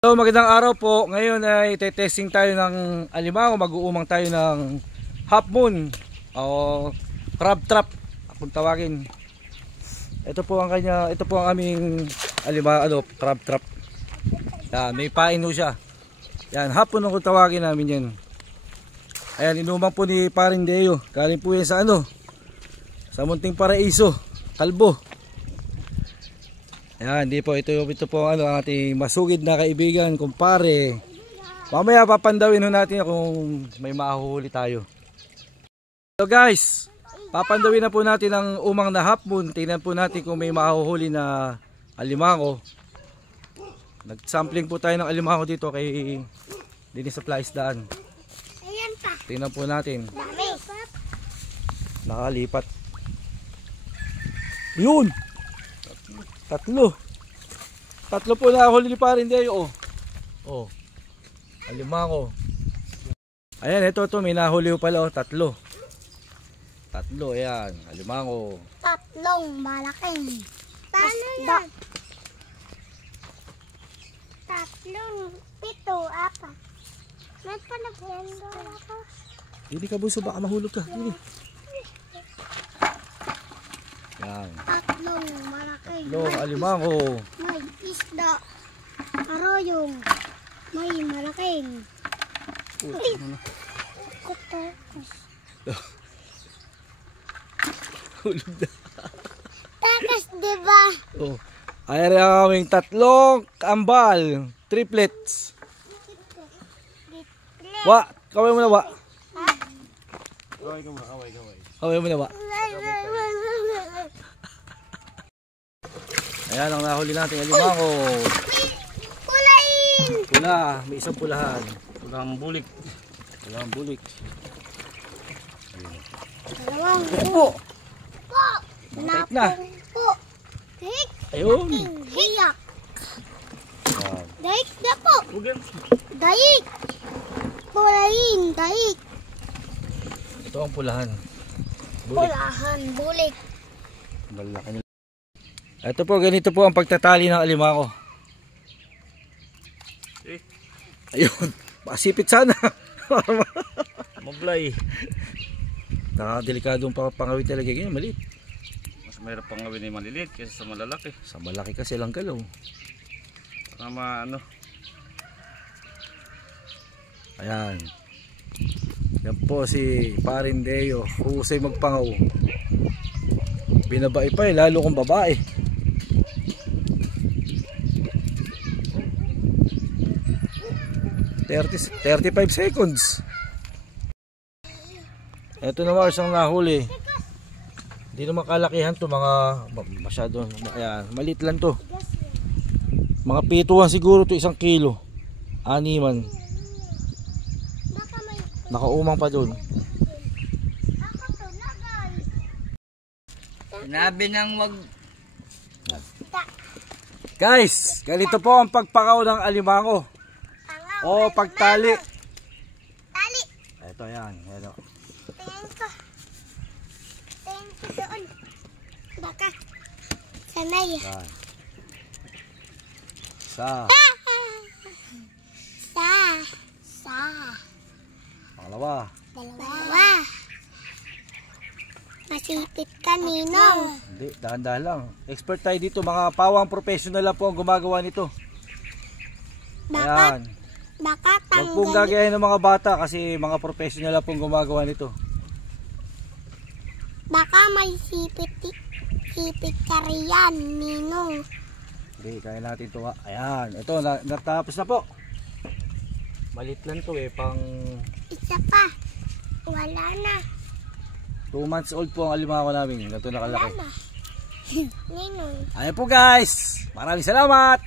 So magandang araw po. Ngayon ay testing tayo ng alimango. Mag-uumang tayo ng half moon o crab trap kung tawagin. Ito po ang aming crab trap. Yan, may pain ho siya. Yan, half moon kung tawagin namin yan. Ayan, inuman po ni Paring Deo. Galing po yan sa sa Munting Paraiso, Kalbo. Ayan, ito po ang ating masugid na kaibigan, kumpare. Mamaya papandawin natin kung may mahuhuli tayo. So guys, papandawin na po natin ang umang na half moon. Tingnan po natin kung may mahuhuli na alimango. Nag-sampling po tayo ng alimango dito kay Dinis sa Plaisdaan. Tingnan po natin. Nakalipat. Yun! Tatlo po na huli ni Paring Deo. Oh. Alimango. Ayan, ito may nahuli pala tatlo. Ayan, alimango. Tatlong malaking. Paano yan? Tatlong, pito, apat. May panagpendo ako. Hindi ka buso, baka mahulog ka. Hindi. Yan. Tatlong malaking. Tatlong alimango. May isda. Aroyong. May malaking. Hulog na. Takas, diba? Oh. Ayan ang aming tatlong kambal. Triplets. Wa, kaway mo na wa. Kaway mo na wa. Ayan ang nahuli natin alimango. Pulain! Pula, may isang pulahan. Pulang bulik. Dalawang Po! po. Nakait na. Po. Hik. Ayun. Hiyak. Yan. Daik na po. Daik. Pulain. Daik. Ito ang pulahan. Bulik. Pulahan. Bulik. Malaki nila. Ito po, ganito po ang pagtatali ng alimango. Ayun. Pasipit sana. Mablay. Nakadelikadong pangawin talaga ganyan. Maliit. Mas mayroon pang gawin ay maliliit kaysa sa malalaki. Sa malaki kasi lang galaw. Tama Ayan. Yan po si Paring Deo. Husay magpangaw. Binabae pa lalo kung babae. $35 seconds. Ito naman isang nahuli. Hindi naman kalakihan to, mga masyado. Ayan, maliit lang to. Mga pituan siguro to, 1 kilo. Animan. Nakaumang pa doon. Sinabi nang wag. Guys, ganito po ang pagpakaw ng alimango. O pagtali. Tali. Ito yan. Ito. Thank you doon. Baka. Sanay. Yan. Sa. Pangalawa. Dalawa. Masipit ka, Ninong. Hindi, dahan-dahan lang. Expert tayo dito. Mga pawang professional lang po ang gumagawa nito. Ayan. Baka Huwag pong gagayahin ng mga bata kasi mga professional lang pong gumagawa nito. Baka may sipit ka riyan, Ninong. Hindi, kaya natin ito. Ayan, ito, natapos na po. Malit lang to pang... Isa pa. Wala na. 2 months old po ang alimango namin. Ito nakalaki. Wala na. Ninong. Ayan po guys. Maraming salamat.